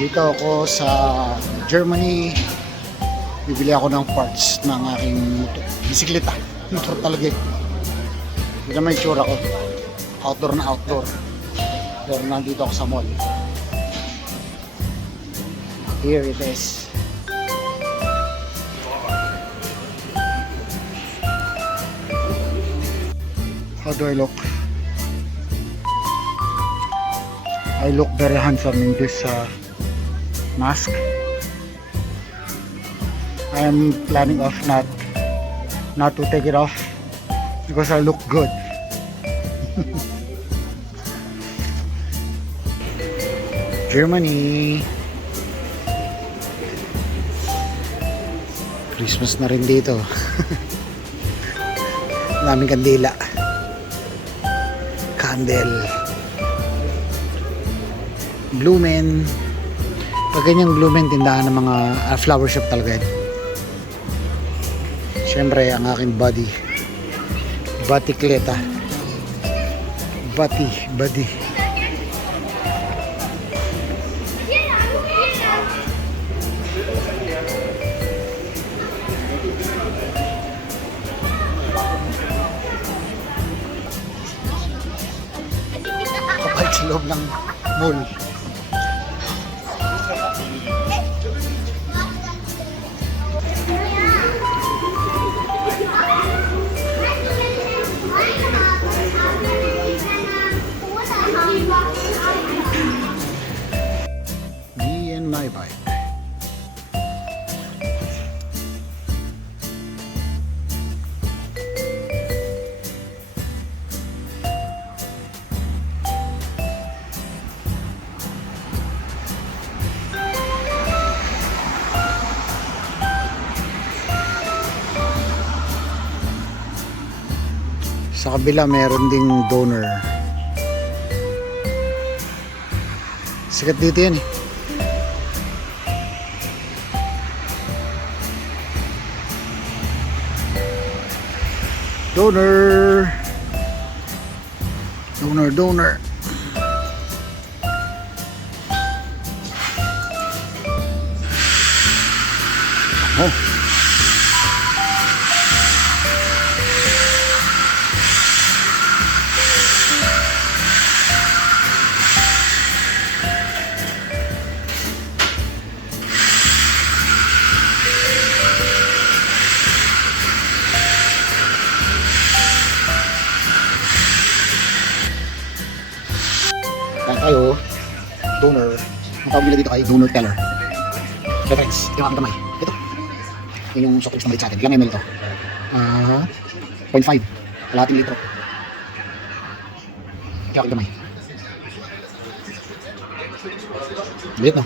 Dito ako sa Germany. Bibili ako ng parts ng aking bisikleta. Motor talaga eh. Hindi naman yung tsura ko. Outdoor na outdoor. Pero nandito ako sa mall. Here it is. How do I look? I look very handsome in this mask. I am planning of not to take it off because I look good. Germany. Christmas na rin dito. Daming kandila. Candle. Blumen. Pag ganyang blumen, tindahan ng mga flower shop talaga yan. Siyempre, ang aking batikleta. Body. Kapag sa loob ng mall. Me and my bike. Sa kabila meron ding donor. Sikat dito yan eh. Donor. Oh. Tayo, donor. Ang tawag nila dito ay donor teller. Reference, yung aking kamay. Ito. Yun yung soft drinks na malit sa atin. Ilang ml ito? 0.5. Kalahating litro. Yung aking kamay. Liit no?